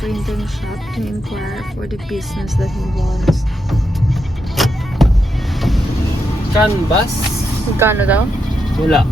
printing shop to inquire for the business that he wants. Canvas? Magkano daw? Wala.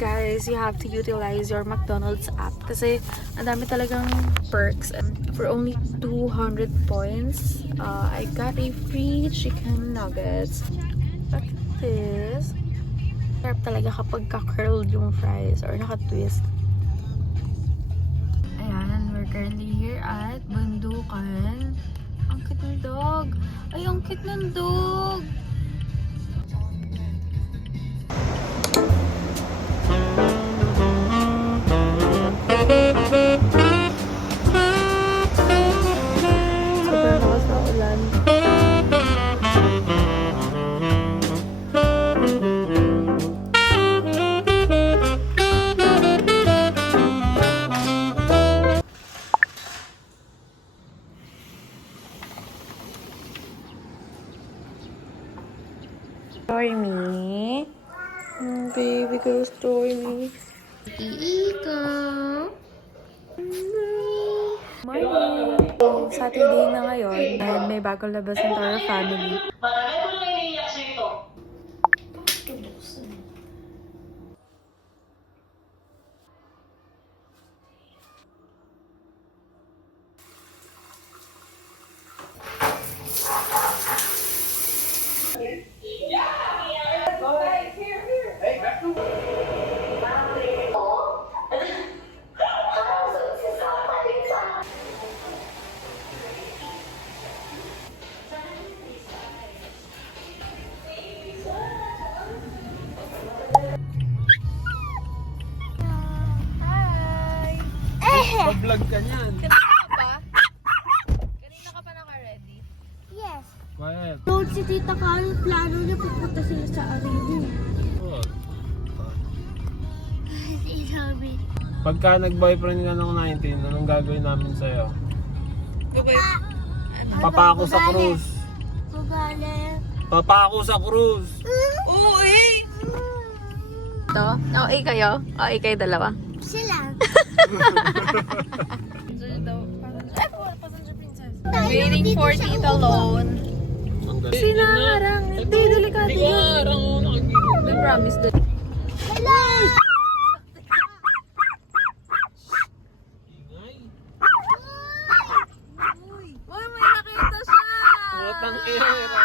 Guys, you have to utilize your McDonald's app kasi ang dami talagang perks. For only 200 points, I got a free chicken nuggets. Look at this. Sarap talaga kapag ka-curled yung fries or naka-twist. Ayan, we're currently here at Bundukan. Ang cute ng dog. Ay, ang cute ng dog. Sobrang lakas ng ulan. Stormy. Baby girl Stormy. Ika. Morning. So, Saturday na ngayon and may bagong labas ng Tara Family. Marami po na iniiyak sa ito. Vlog ka niyan. Kanina ka pa naka-ready? Yes. Quiet. Noon si Tita Carol, plano niya pupunta sila sa Arena. Oh. Si Sabi. Pagka nag-boyfriend ka ng 19, anong gagawin namin sa'yo? Papako sa cruise. Pagale. Papako sa cruise. Oo, eh! Ito? OA kayo? OA kayo dalawa? Sila. Waiting for Tita Lone. Sinaharang. Hindi, delikado Hindi yun. ka harang mo. We promise that. Hello! Uy, may nakita siya! Utang ina, Reta.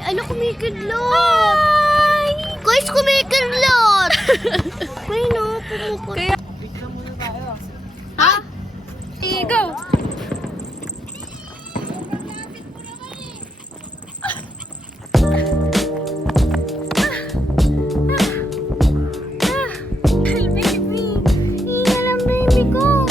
Ano kumikidlot? Guys, kumikidlot! May no, pumukot. Kaya... Ha? Sige, go! Baby! Iyan ang baby ko!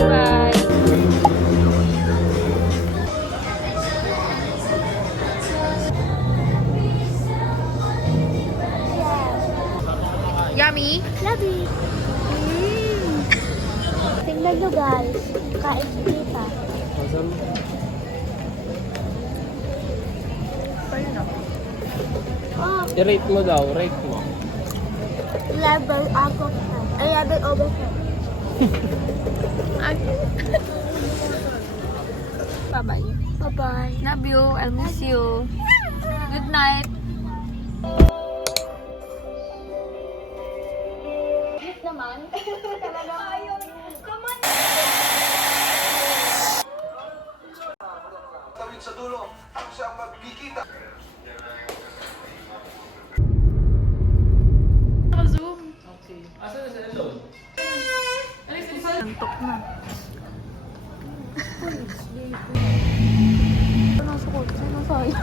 Bye! Yummy! Love it! Tingnan nyo guys. Kain si Tita. Oh, I-rate mo daw, rate mo. 11 out of 10. 11 over 10. Bye-bye. Bye-bye. Love you. I'll miss you. Good night. Tawid sa dulo, ang siyang magkikita. Naka-zoom. Okay. Asan na si Elon? Antok na. Nasa kotse, nasa ayo.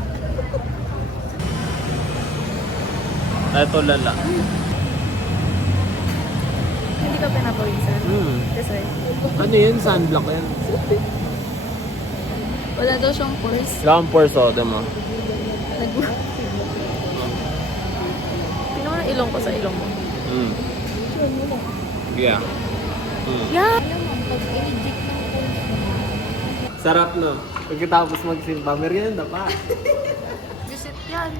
Ito lala. Hindi ka pinapawisan. Kasi Ano yun? Sunblock yan. wala daw siyang pores. Wala kang pores, oh, mo. Tingnan mo na ilong ko sa ilong mo. Yeah. Yeah! Sarap no. Pagkatapos magsimba, merienda pa. Visit yan.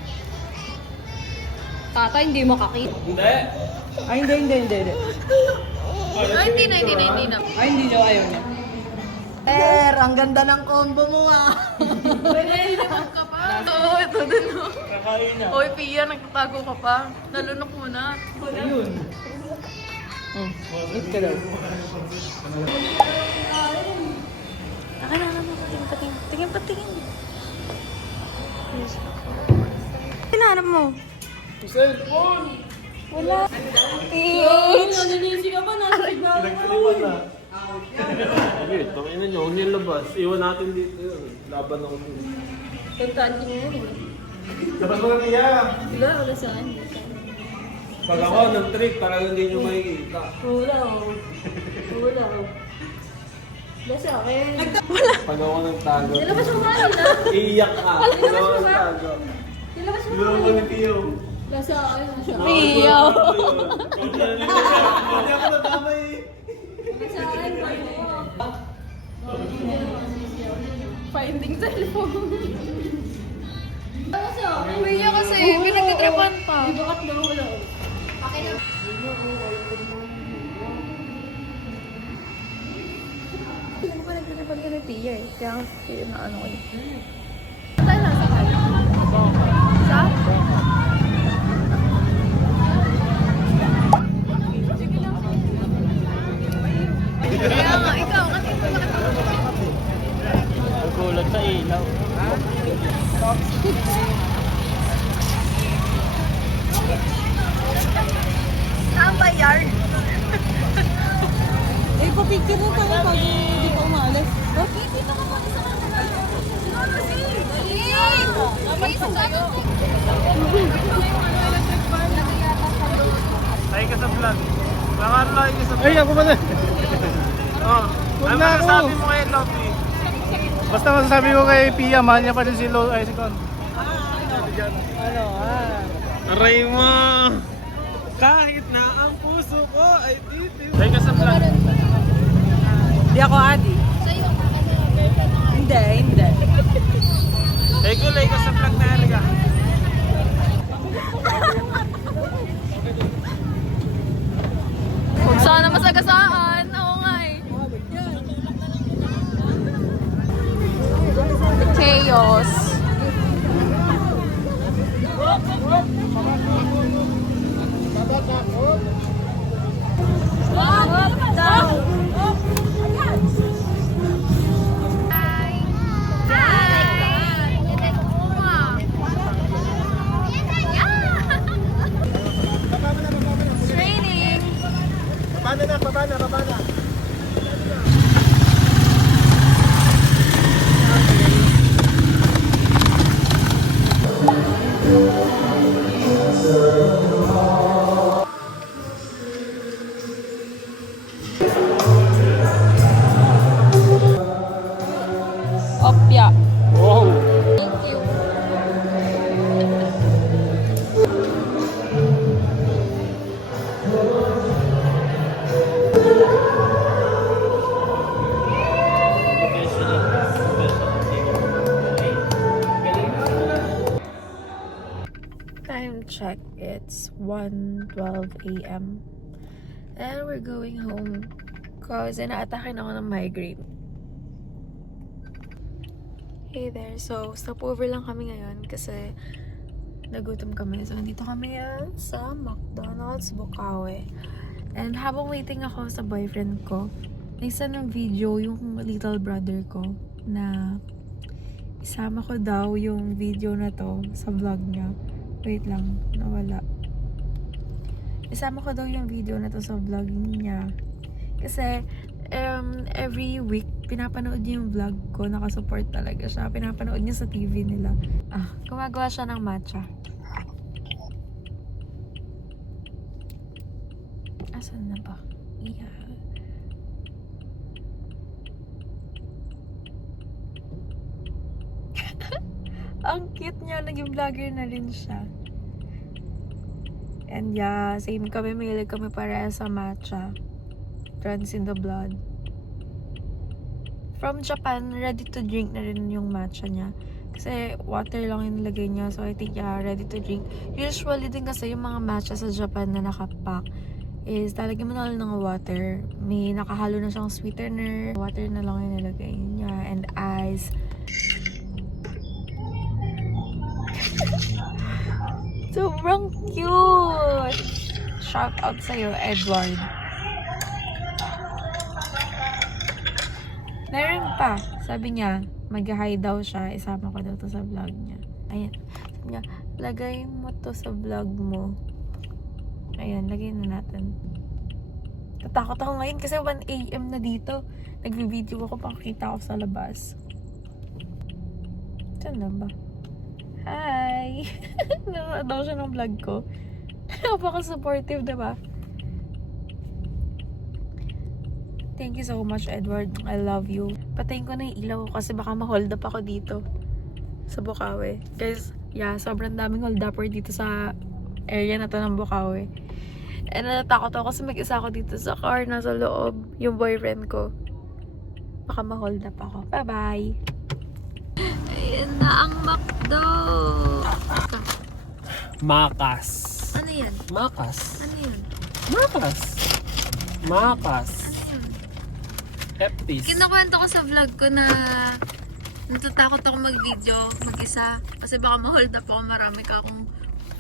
Tata, hindi makakita. Hindi. Ay, hindi. Ay, hindi na. Ay, hindi daw ayaw niya. Ang ganda ng combo mo ah. ka pa. Oo, ito din oh. Kakain na. Hoy, Pia, nagtatago ka pa. Nalunok muna. Ayun. Eat ka daw. Tingin pa. Hinahanap mo? Cellphone! Wala. PH! Naninisi ka pa, nasa sigaw. Pinagtripan na. Sige, tangin na nyo. Huwag niyang labas. Iwan natin dito yun. Laban ako dito. Tagtaan ko mo. Dapat mga tiya. Wala saan. Pag ako ng trick, talagang hindi nyo makikita. Wala. Wala sa akin. Pag ako ng tago. Nilabas mo ba nila? Iiyak ka. Pag ako ng tago. Nilabas mo Nilabas ko ni Tio. Wala sa akin. Pio. Hindi ako nadamay. Wala sa akin. Finding cellphone. Wala sa akin. Pia kasi, pinagtitripan pa. Ibakat na wala. Hindi ko pa nagtitripan ka ni Pia eh. Kaya na ano ko yun. Tayo lang sa kanya. Sa? Kaya nga, ikaw, kasi bakit Nagulat sa ilaw. saan ba yard? Eh, pa-picture mo tayo pag hindi pa umalis. Dito ka pa sa kanila. Dali! Isa tayo. Ay ka sa vlog. Nakaralay ka sa vlog. Ay, ako ba na? Oh, ano masasabi mo kay Lopi? Basta masasabi ko kay Pia, mahal niya pa din si Lo, ay si Con. Aray mo! Kahit na ang puso ko ay titim. Ay ka sa vlog. Hindi ako adi. Hindi. Ay gulay ka sa vlog na Erika. Huwag sana masagasaan. Oo nga eh. Chaos. Training. Babana na. Opya. Wow! Thank you. Time check, it's 1:12 a.m. and we're going home cause inaatakin ako ng migraine. Hey there, so stopover lang kami ngayon kasi nagutom kami. So nandito kami ngayon sa McDonald's Bukawi. And habang waiting ako sa boyfriend ko, naisa ng video yung little brother ko na isama ko daw yung video na to sa vlog niya. Wait lang, nawala. Isama ko daw yung video na to sa vlog niya. Kasi every week pinapanood niya yung vlog ko, nakasupport talaga siya. Pinapanood niya sa TV nila. Gumagawa siya ng matcha. Asan na ba? Yeah. Ang cute niya. Naging vlogger na rin siya. And yeah, same kami. Mahilig kami pareha sa matcha. Runs in the blood. From Japan, ready to drink na rin yung matcha niya. Kasi water lang yung nilagay niya. So I think yeah, ready to drink. Usually din kasi yung mga matcha sa Japan na nakapack is talagyan mo na lang ng water. May nakahalo na siyang sweetener. Water na lang yung nilagay niya. And ice. Sobrang cute! Shout out sa'yo, Edward. Meron pa. Sabi niya, mag-hi daw siya. Isama ko daw to sa vlog niya. Ayan. Sabi niya, lagay mo to sa vlog mo. Ayan, lagay na natin. Tatakot ako ngayon kasi 1 AM na dito. Nagvi-video ako, pakikita ako sa labas. Saan na ba? Hi! Nanonood daw siya ng vlog ko. Napaka-supportive, diba? Thank you so much, Edward. I love you. Patayin ko na yung ilaw ko kasi baka ma-hold up ako dito. Sa Bukawi. Guys, yeah, sobrang daming hold upper dito sa area na to ng Bukawi. And natatakot ako kasi mag-isa ako dito sa car. Nasa loob. Yung boyfriend ko. Baka ma-hold up ako. Bye-bye! Ayan na ang McDo! Makas. Ano yan? Makas. Ano yan? Makas. Makas. Ano yan? Epis. Kinukwento ko sa vlog ko na natatakot ako mag-video mag-isa kasi baka ma-hold up ako, marami ka akong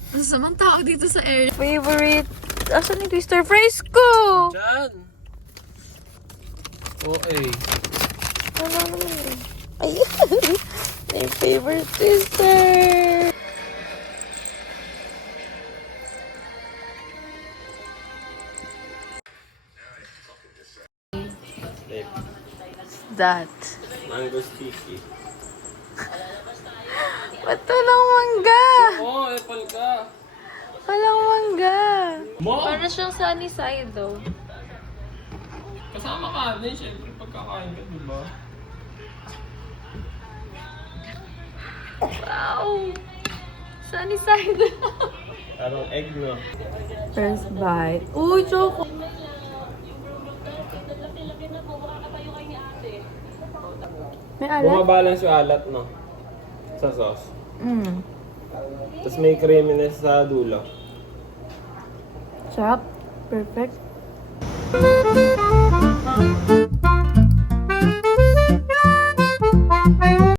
masasamang tao dito sa area. Favorite? Asan yung twister fries ko? Diyan. Okay. Wala naman eh. Ay, my favorite twister! That? Mango sticky. Ba't walang mangga? Oh, apple ka. Walang mangga. Mo? Para siyang sunny side though. Kasama ka din, syempre pagkakain ka, diba? Wow! Sunny side. Parang egg, no? First bite. Uy, choco! May alat? Bumabalance yung alat, no? Sa sauce. Mm. Tapos may creaminess sa dulo. Sarap. Perfect.